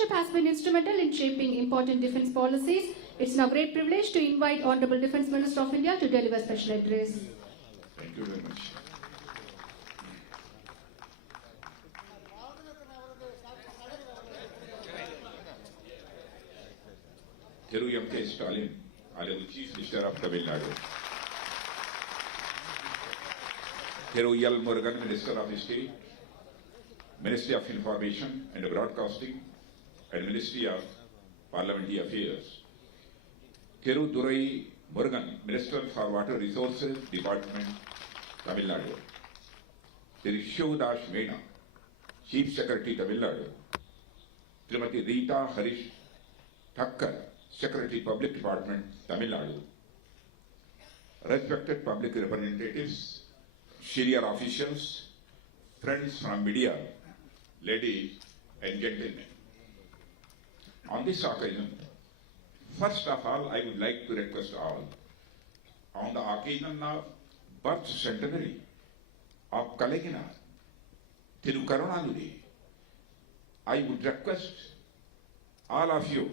leadership has been instrumental in shaping important defence policies. It's now a great privilege to invite Honourable Defence Minister of India to deliver special address. Thank you very much. Thiru M.K. Stalin, Honorable Chief Minister of Tamil Nadu. Thiru L. Murugan, Minister of State, Ministry of Information and Broadcasting, and Ministry of Parliamentary Affairs. Thiru Durai Murugan, Minister for Water Resources Department, Tamil Nadu. Thiru Shivadas Mena, Chief Secretary, Tamil Nadu. Srimati Rita Harish Thakkar, Secretary, Public Department, Tamil Nadu. Respected public representatives, senior officials, friends from media, ladies and gentlemen. On this occasion, first of all, I would like to request all, on the occasion of birth centenary of Kalagina, Thiru Karunanidhi, I would request all of you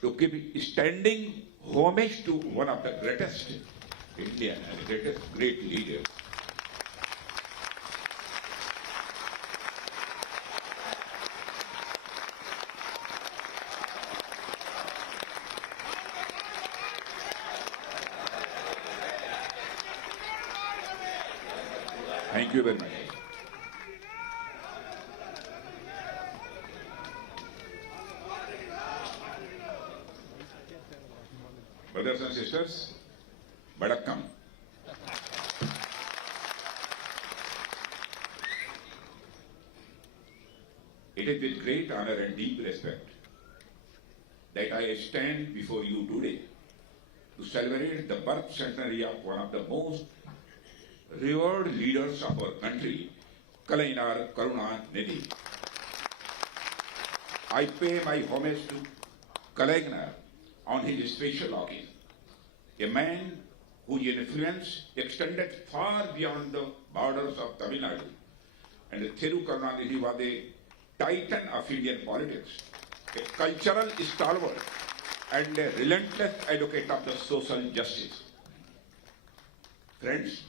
to give standing homage to one of the greatest Indian and greatest great leaders. Thank you very much. Brothers and sisters, Vadakkam. It is with great honor and deep respect that I stand before you today to celebrate the birth centenary of one of the most revered leaders of our country, Kalainar Karunanidhi. I pay my homage to Kalainar on his special occasion, a man whose influence extended far beyond the borders of Tamil Nadu, and Thiru Karunanidhi was a titan of Indian politics, a cultural stalwart, and a relentless advocate of the social justice. Friends,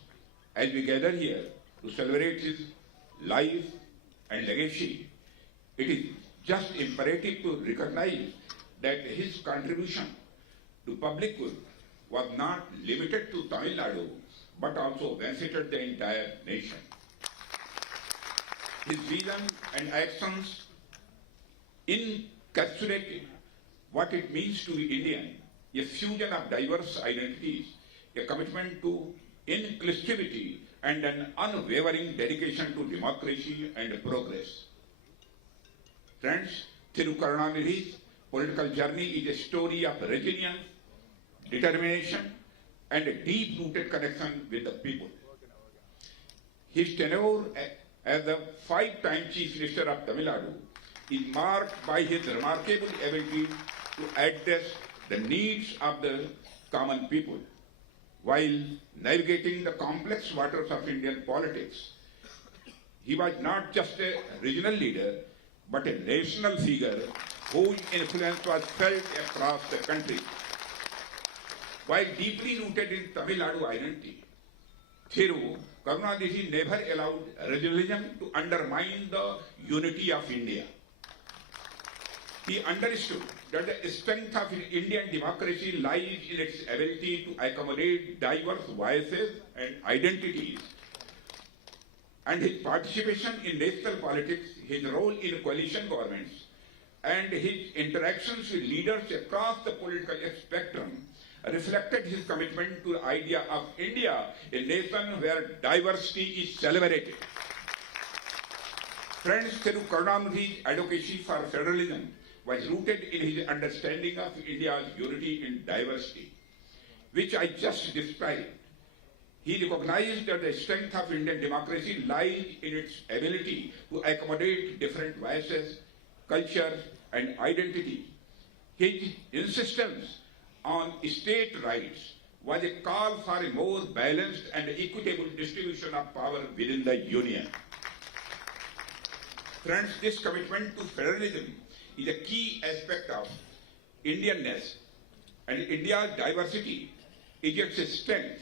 as we gather here to celebrate his life and legacy, it is just imperative to recognize that his contribution to public good was not limited to Tamil Nadu, but also benefited the entire nation. His vision and actions encapsulated what it means to be Indian, a fusion of diverse identities, a commitment to inclusivity, and an unwavering dedication to democracy and progress. Friends, Thiru Karunanidhi's political journey is a story of resilience, determination, and a deep-rooted connection with the people. His tenure as the five-time Chief Minister of Tamil Nadu is marked by his remarkable ability to address the needs of the common people while navigating the complex waters of Indian politics. He was not just a regional leader, but a national figure whose influence was felt across the country. While deeply rooted in Tamil Nadu identity, Thiru Karunanidhi never allowed regionalism to undermine the unity of India. He understood that the strength of Indian democracy lies in its ability to accommodate diverse voices and identities. And his participation in national politics, his role in coalition governments, and his interactions with leaders across the political spectrum reflected his commitment to the idea of India, a nation where diversity is celebrated. Friends, Thiru Karunanidhi's advocacy for federalism was rooted in his understanding of India's unity in diversity, which I just described. He recognized that the strength of Indian democracy lies in its ability to accommodate different voices, cultures, and identities. His insistence on state rights was a call for a more balanced and equitable distribution of power within the Union. Friends, this commitment to federalism is a key aspect of Indianness, and India's diversity is its strength,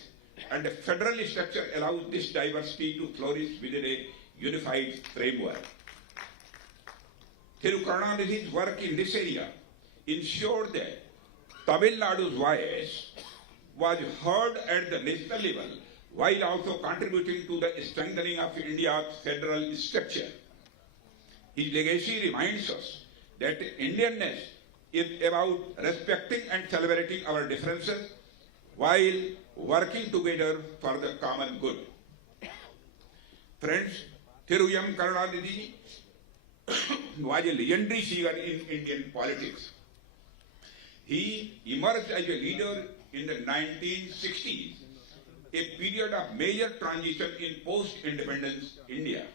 and a federal structure allows this diversity to flourish within a unified framework. Thiru Karunanidhi's work in this area ensured that Tamil Nadu's voice was heard at the national level while also contributing to the strengthening of India's federal structure. His legacy reminds us that Indianness is about respecting and celebrating our differences while working together for the common good. Friends, Thiru M. Karunanidhi was a legendary figure in Indian politics. He emerged as a leader in the 1960s, a period of major transition in post-independence India.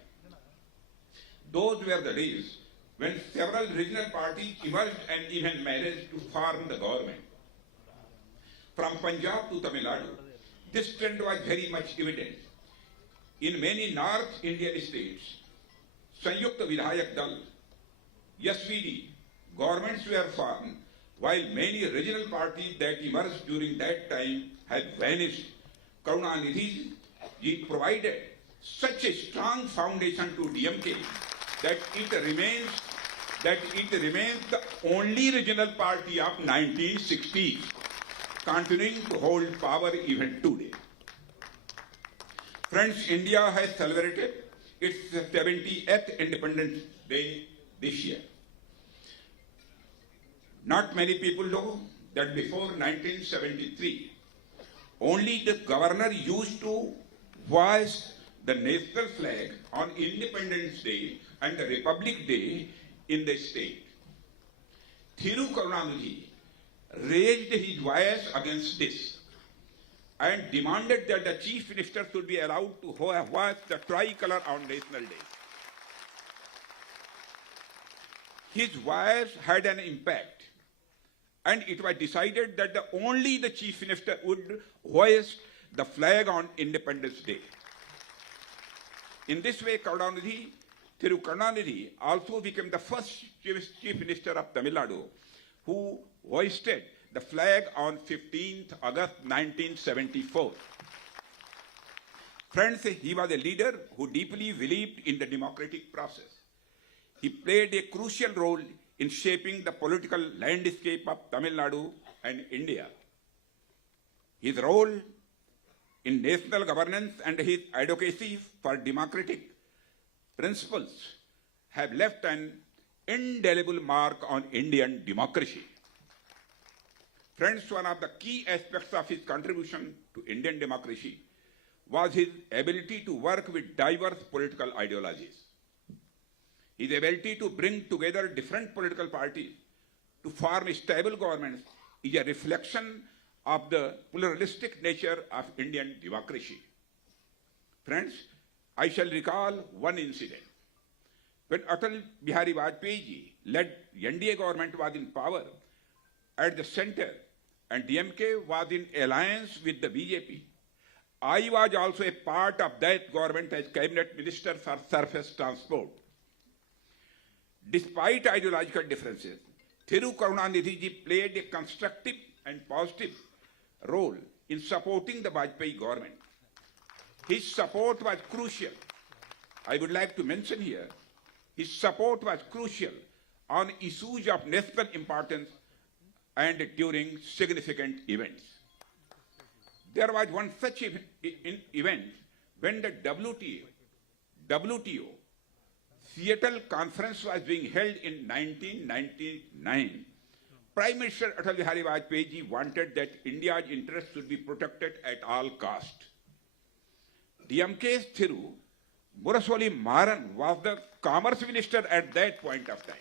Those were the days when several regional parties emerged and even managed to form the government. From Punjab to Tamil Nadu, this trend was very much evident. In many North Indian states, Sanyukta Vidhayak Dal, SVD, governments were formed, while many regional parties that emerged during that time had vanished. Karunanidhi ji provided such a strong foundation to DMK that it remains the only regional party of 1960s, continuing to hold power even today. Friends, India has celebrated its 70th Independence Day this year. Not many people know that before 1973, only the governor used to hoist the national flag on Independence Day and the Republic Day in the state. Thiru Karunanidhi raised his voice against this and demanded that the chief minister should be allowed to hoist the tricolor on National Day. His voice had an impact, and it was decided that only the chief minister would hoist the flag on Independence Day. In this way, Thiru Karunanidhi also became the first chief minister of Tamil Nadu who hoisted the flag on 15th August 1974. Friends, he was a leader who deeply believed in the democratic process. He played a crucial role in shaping the political landscape of Tamil Nadu and India. His role in national governance and his advocacy for democratic principles have left an indelible mark on Indian democracy. Friends, one of the key aspects of his contribution to Indian democracy was his ability to work with diverse political ideologies. His ability to bring together different political parties to form stable governments is a reflection of the pluralistic nature of Indian democracy. Friends, I shall recall one incident. When Atal Bihari Vajpayee ji led NDA government was in power at the center and DMK was in alliance with the BJP, I was also a part of that government as cabinet minister for surface transport. Despite ideological differences, Thiru Karunanidhi ji played a constructive and positive role in supporting the Vajpayee government. His support was crucial. I would like to mention here, his support was crucial on issues of national importance and during significant events. There was one such event when the WTO Seattle conference was being held in 1999. Prime Minister Atal Bihari Vajpayee ji wanted that India's interests should be protected at all cost. DMK's Thiru Muraswamy Maran was the commerce minister at that point of time.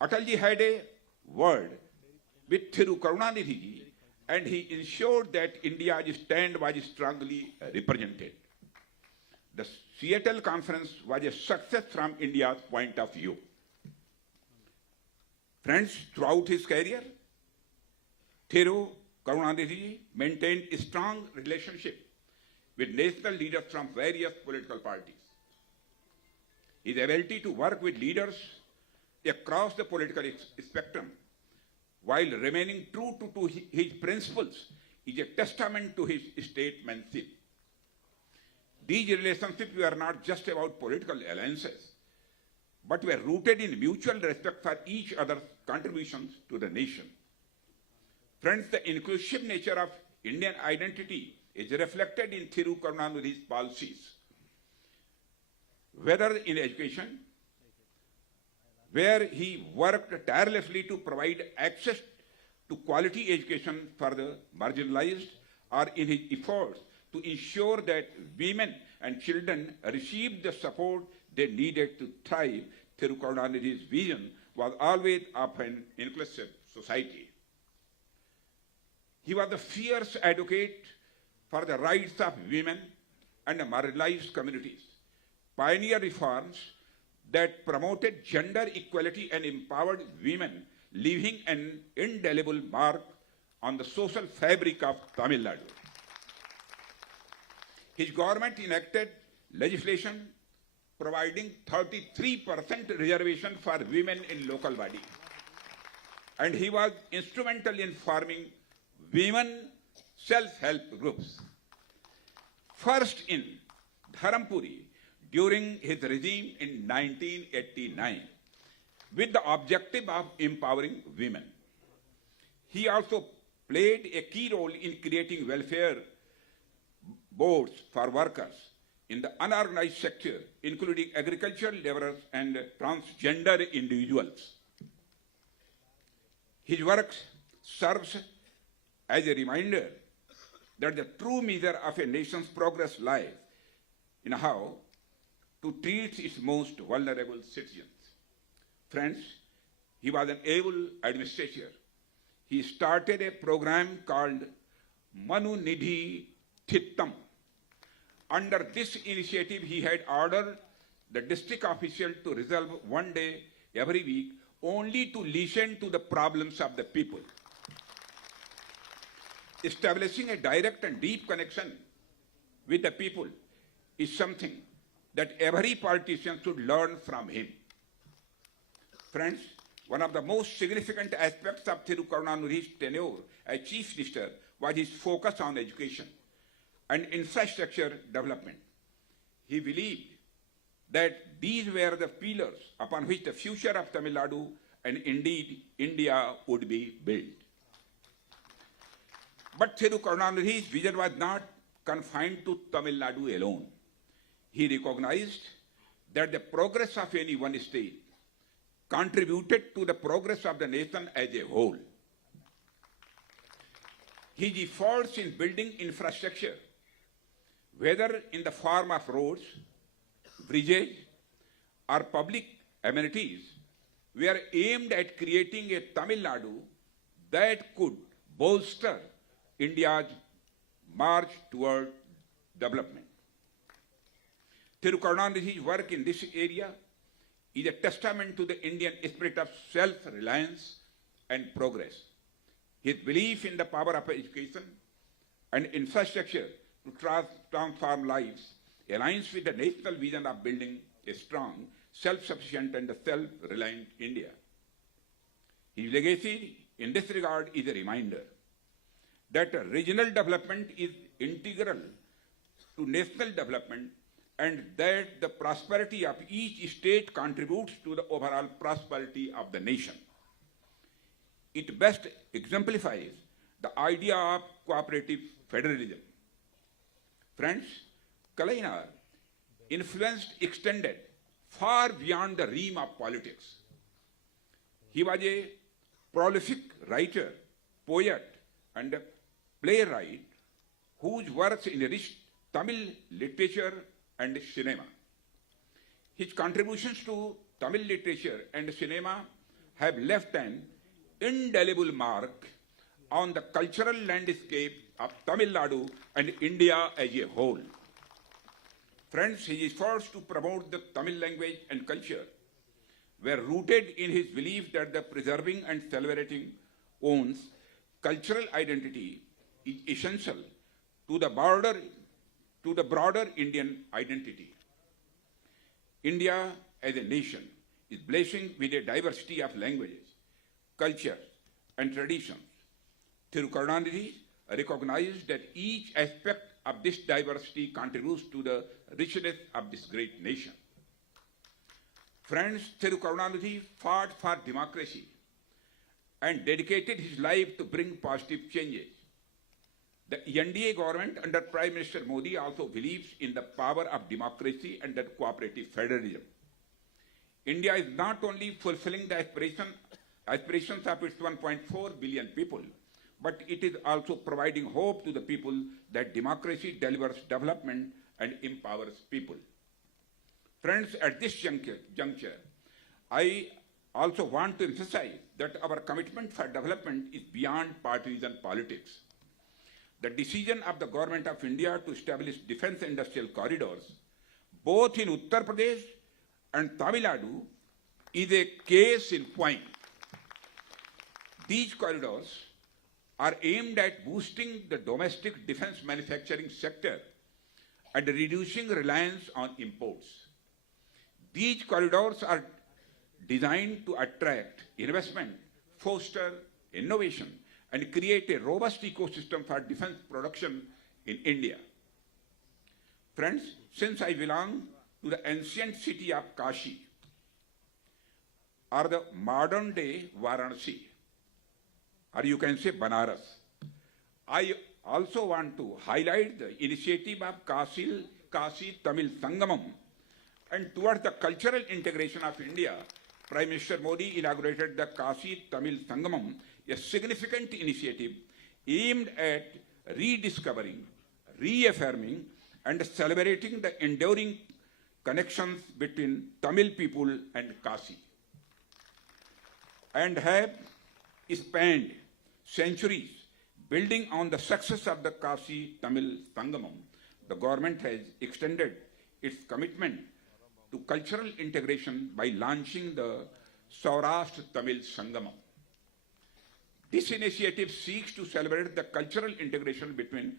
Atalji had a word with Thiru Karunanidhi ji, and he ensured that India's stand was strongly represented. The Seattle conference was a success from India's point of view. Friends, throughout his career, Thiru Karunanidhi maintained a strong relationship with national leaders from various political parties. His ability to work with leaders across the political spectrum while remaining true to his principles is a testament to his statesmanship. These relationships were not just about political alliances, but were rooted in mutual respect for each other's contributions to the nation. Friends, the inclusive nature of Indian identity is reflected in Thiru Karunanidhi's policies, whether in education, where he worked tirelessly to provide access to quality education for the marginalized, or in his efforts to ensure that women and children received the support they needed to thrive. Thiru Karunanidhi's vision was always of an inclusive society. He was a fierce advocate for the rights of women and marginalized communities, pioneered reforms that promoted gender equality and empowered women, leaving an indelible mark on the social fabric of Tamil Nadu. His government enacted legislation providing 33% reservation for women in local body. And he was instrumental in forming women self-help groups. First in Dharampuri during his regime in 1989, with the objective of empowering women. He also played a key role in creating welfare boards for workers in the unorganized sector, including agricultural laborers and transgender individuals. His work serves as a reminder that the true measure of a nation's progress lies in how to treat its most vulnerable citizens. Friends, he was an able administrator. He started a program called Manu Nidhi Thittam. Under this initiative, he had ordered the district official to reserve one day every week only to listen to the problems of the people. Establishing a direct and deep connection with the people is something that every politician should learn from him. Friends, one of the most significant aspects of Thiru Karunanidhi's tenure as Chief Minister was his focus on education and infrastructure development. He believed that these were the pillars upon which the future of Tamil Nadu and indeed India would be built. But Thiru Karunanidhi's vision was not confined to Tamil Nadu alone. He recognized that the progress of any one state contributed to the progress of the nation as a whole. His efforts in building infrastructure, whether in the form of roads, bridges, or public amenities, were aimed at creating a Tamil Nadu that could bolster India's march toward development. Thiru Karunanidhi's work in this area is a testament to the Indian spirit of self-reliance and progress. His belief in the power of education and infrastructure to transform lives aligns with the national vision of building a strong, self-sufficient and self-reliant India. His legacy in this regard is a reminder that regional development is integral to national development and that the prosperity of each state contributes to the overall prosperity of the nation. It best exemplifies the idea of cooperative federalism. Friends, Kalainar influence extended far beyond the realm of politics. He was a prolific writer, poet, and playwright whose works enriched Tamil literature and cinema. His contributions to Tamil literature and cinema have left an indelible mark on the cultural landscape of Tamil Nadu and India as a whole. Friends, his efforts to promote the Tamil language and culture were rooted in his belief that the preserving and celebrating one's cultural identity is essential to the broader Indian identity. India as a nation is blessing with a diversity of languages, cultures, and traditions. Thiru Karunanidhi recognized that each aspect of this diversity contributes to the richness of this great nation. Friends, Thiru Karunanidhi fought for democracy and dedicated his life to bring positive changes. The NDA government under Prime Minister Modi also believes in the power of democracy and that cooperative federalism. India is not only fulfilling the aspirations of its 1.4 billion people, but it is also providing hope to the people that democracy delivers development and empowers people. Friends, at this juncture, I also want to emphasize that our commitment for development is beyond partisan politics. The decision of the Government of India to establish defense industrial corridors, both in Uttar Pradesh and Tamil Nadu, is a case in point. These corridors are aimed at boosting the domestic defense manufacturing sector and reducing reliance on imports. These corridors are designed to attract investment, foster innovation, and create a robust ecosystem for defense production in India. Friends, since I belong to the ancient city of Kashi, or the modern day Varanasi, or you can say Banaras, I also want to highlight the initiative of Kashi Tamil Sangamam, and towards the cultural integration of India, Prime Minister Modi inaugurated the Kashi Tamil Sangamam, a significant initiative aimed at rediscovering, reaffirming, and celebrating the enduring connections between Tamil people and Kashi, and have spanned centuries. Building on the success of the Kashi Tamil Sangamam, the government has extended its commitment to cultural integration by launching the Saurashtra Tamil Sangamam. This initiative seeks to celebrate the cultural integration between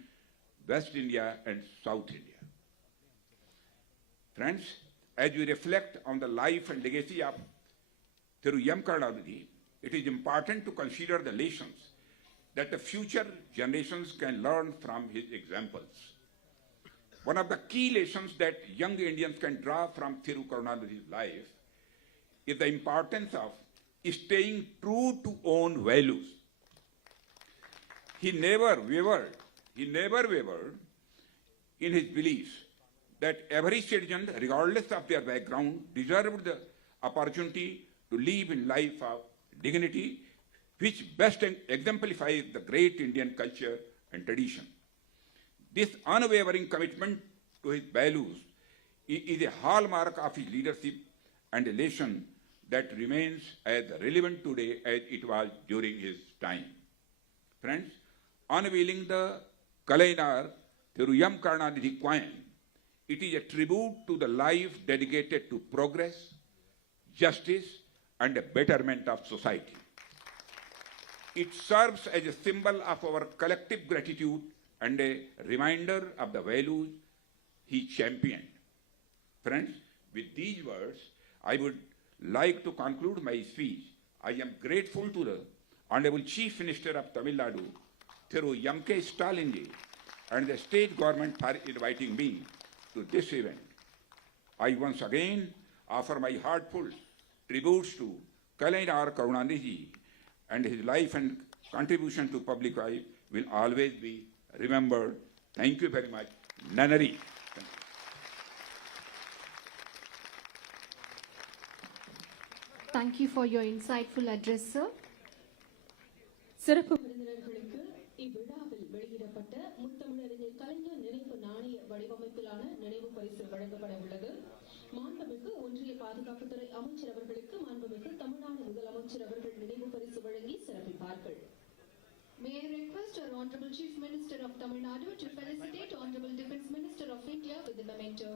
West India and South India. Friends, as we reflect on the life and legacy of Thiru M. Karunanidhi, it is important to consider the lessons that the future generations can learn from his examples. One of the key lessons that young Indians can draw from Thiru Karunanidhi's life is the importance of staying true to own values. He never wavered in his beliefs that every citizen, regardless of their background, deserved the opportunity to live in life of dignity, which best exemplifies the great Indian culture and tradition. This unwavering commitment to his values is a hallmark of his leadership and a lesson that remains as relevant today as it was during his time. Friends, unveiling the Kalainar Thiru M. Karunanidhi coin, it is a tribute to the life dedicated to progress, justice, and a betterment of society. It serves as a symbol of our collective gratitude and a reminder of the values he championed. Friends, with these words, I would like to conclude my speech. I am grateful to the Honorable Chief Minister of Tamil Nadu, Thiru M.K. Stalin, and the state government for inviting me to this event. I once again offer my heartfelt tributes to Kalainar Karunanidhi, and his life and contribution to public life will always be remembered. Thank you very much. Nanari. Thank you for your insightful address, sir. சிறப்பு விருந்தினர்களுக்கு இவ்விழாவில் வெளியிடப்பட்ட முத்தமிழறிஞர் கலைஞர் நினைவு நாணய வடிவமைப்பிலான நினைவு பரிசு வழங்கப்பட உள்ளது. மாண்புமிகு ஒன்றிய பாதுகாப்புத்துறை அமைச்சர் அவர்களுக்கு மாண்புமிகு தமிழ்நாடு முதலமைச்சர் அவர்கள் நினைவு பரிசு வழங்கி சிறப்பிப்பார்கள். May I request our Honorable Chief Minister of Tamil Nadu to felicitate Honorable Defence Minister of India with the memento.